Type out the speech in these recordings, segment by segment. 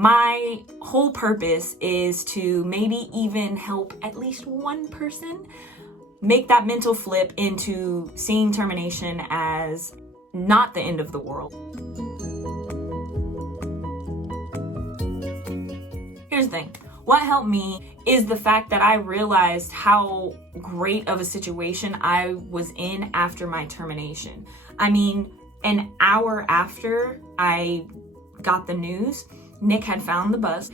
My whole purpose is to maybe even help at least one person make that mental flip into seeing termination as not the end of the world. Here's the thing. What helped me is the fact that I realized how great of a situation I was in after my termination. I mean, an hour after I got the news, Nick had found the bus.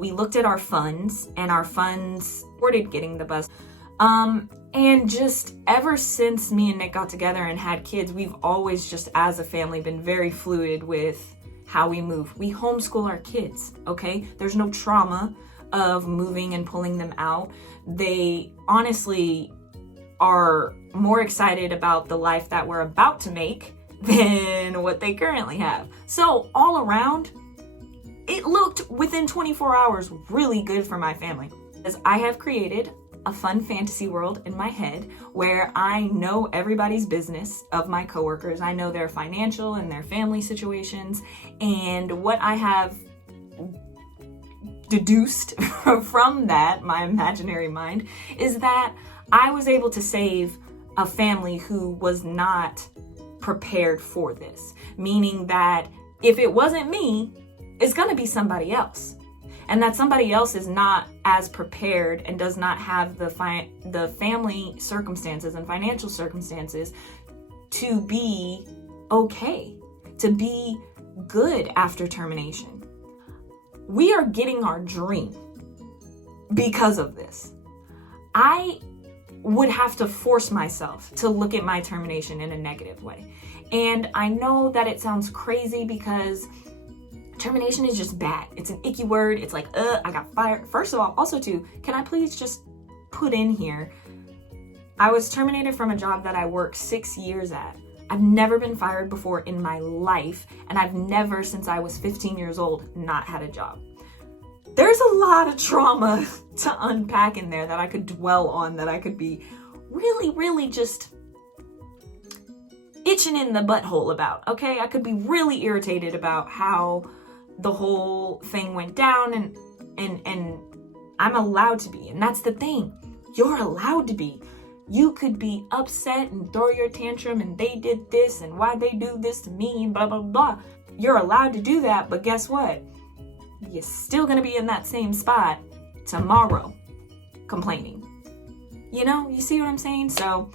We looked at our funds, and our funds supported getting the bus. And just ever since me and Nick got together and had kids, we've always just as a family been very fluid with how we move. We homeschool our kids, okay? There's no trauma of moving and pulling them out. They honestly are more excited about the life that we're about to make than what they currently have. So all around, it looked within 24 hours really good for my family. As I have created a fun fantasy world in my head where I know everybody's business of my coworkers. I know their financial and their family situations, and what I have deduced from that, my imaginary mind, is that I was able to save a family who was not prepared for this. Meaning that if it wasn't me, it's gonna be somebody else. And that somebody else is not as prepared and does not have the family circumstances and financial circumstances to be okay, to be good after termination. We are getting our dream because of this. I would have to force myself to look at my termination in a negative way. And I know that it sounds crazy because termination is just bad. It's an icky word. It's like, I got fired. First of all, also too, can I please just put in here, I was terminated from a job that I worked 6 years at. I've never been fired before in my life, and I've never, since I was 15 years old, not had a job. There's a lot of trauma to unpack in there that I could dwell on, that I could be really, really just itching in the butthole about, okay? I could be really irritated about how the whole thing went down, and I'm allowed to be. And that's the thing. You're allowed to be. You could be upset and throw your tantrum and they did this and why they do this to me and blah, blah, blah. You're allowed to do that, but guess what? You're still gonna be in that same spot tomorrow complaining. You know, you see what I'm saying? So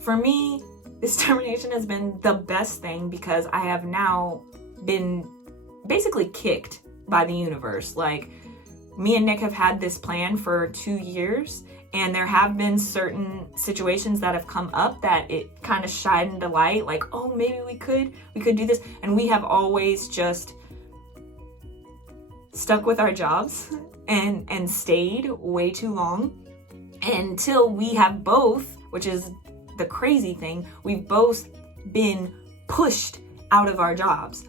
for me, this termination has been the best thing because I have now been basically kicked by the universe. Like, me and Nick have had this plan for 2 years, and there have been certain situations that have come up that it kind of shined a light, like, oh, maybe we could do this. And we have always just stuck with our jobs and stayed way too long until we have both, which is the crazy thing, we've both been pushed out of our jobs.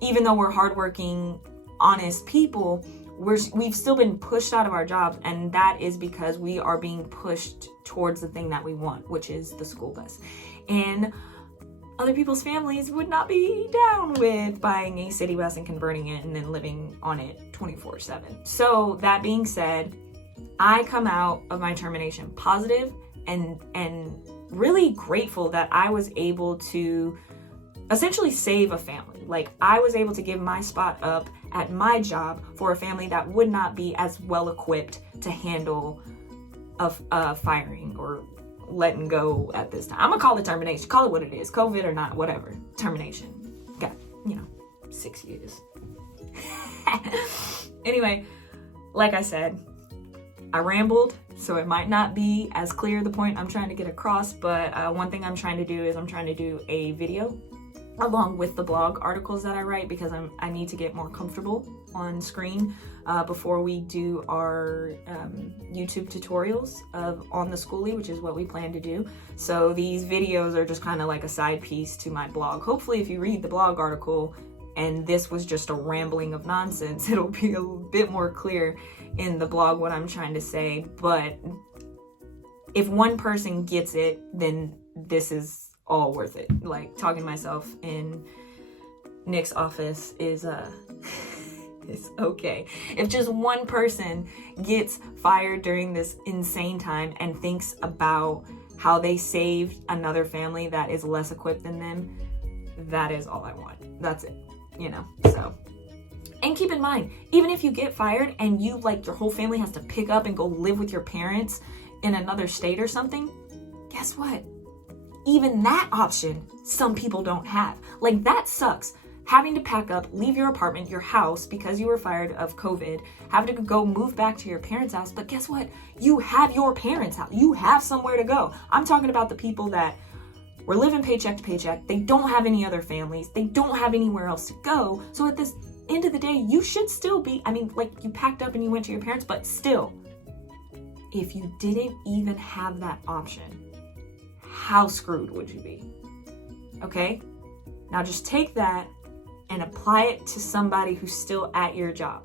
Even though we're hardworking, honest people, we've still been pushed out of our jobs, and that is because we are being pushed towards the thing that we want, which is the school bus. And other people's families would not be down with buying a city bus and converting it and then living on it 24/7. So that being said, I come out of my termination positive and really grateful that I was able to essentially save a family. Like, I was able to give my spot up at my job for a family that would not be as well equipped to handle a firing or letting go at this time. I'm gonna call it termination. Call it what it is. COVID or not, whatever. Termination. Got, 6 years. Anyway, like I said, I rambled, so it might not be as clear the point I'm trying to get across, but one thing I'm trying to do is I'm trying to do a video along with the blog articles that I write, because I need to get more comfortable on screen before we do our YouTube tutorials on the skoolie, which is what we plan to do. So these videos are just kind of like a side piece to my blog. Hopefully if you read the blog article and this was just a rambling of nonsense, it'll be a bit more clear in the blog what I'm trying to say. But if one person gets it, then this is all worth it. Like, talking to myself in Nick's office is It's okay. If just one person gets fired during this insane time and thinks about how they saved another family that is less equipped than them, that is all I want. That's it, so. And keep in mind, even if you get fired and you, like, your whole family has to pick up and go live with your parents in another state or something, guess what? Even that option, some people don't have. Like, that sucks. Having to pack up, leave your apartment, your house, because you were fired of COVID, having to go move back to your parents' house. But guess what? You have your parents' house. You have somewhere to go. I'm talking about the people that were living paycheck to paycheck. They don't have any other families. They don't have anywhere else to go. So at this end of the day, you should still be, you packed up and you went to your parents, but still, if you didn't even have that option, how screwed would you be? Okay? Now just take that and apply it to somebody who's still at your job.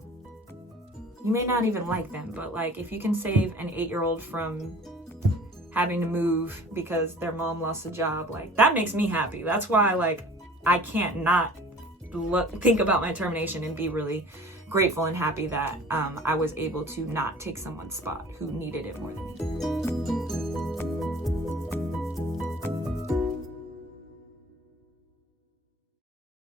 You may not even like them, but if you can save an 8-year-old from having to move because their mom lost a job, that makes me happy. That's why I can't not think about my termination and be really grateful and happy that I was able to not take someone's spot who needed it more than me.